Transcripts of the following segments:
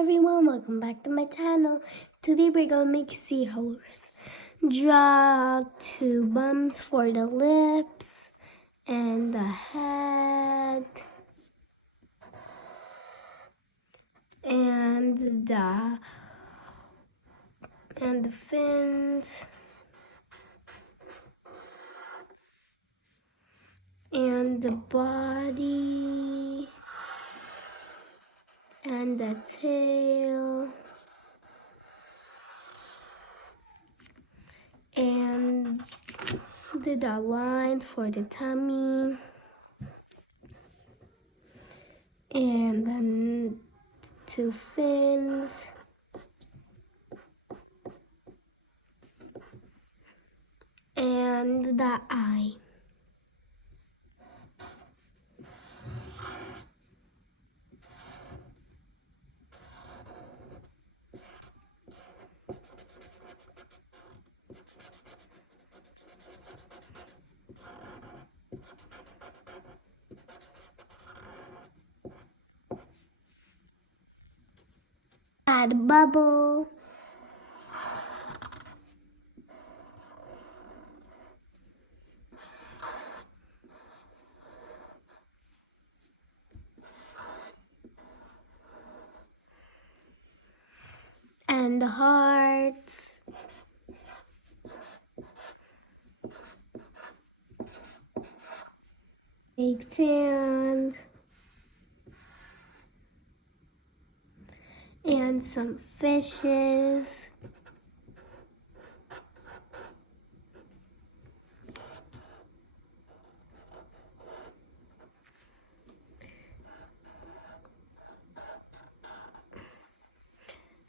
Everyone, welcome back to my channel. Today we're gonna make seahorse. Draw two bumps for the lips and the head and the fins and the body and the tail and the lines for the tummy and then two fins and the eye. Add a bubble. And the hearts. Big sand. And some fishes.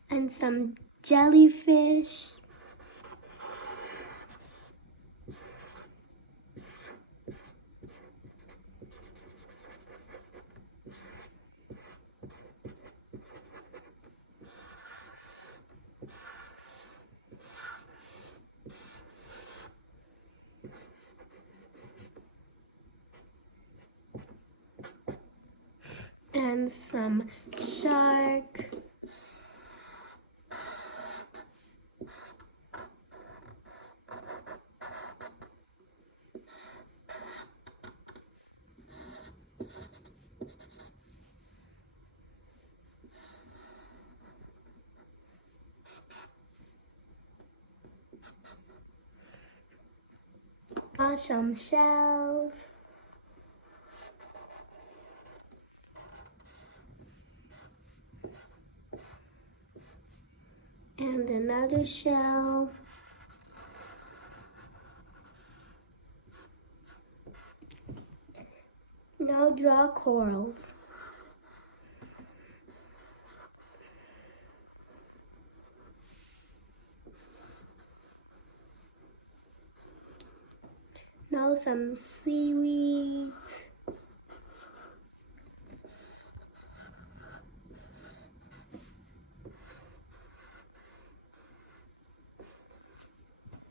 And some jellyfish. And some shark. Some shells. And another shell. Now draw corals. Now some seaweed.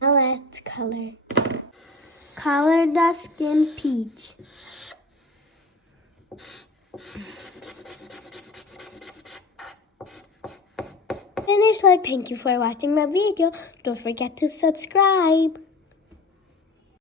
Now let's color. Color the skin peach. Finish. Thank you for watching my video. Don't forget to subscribe.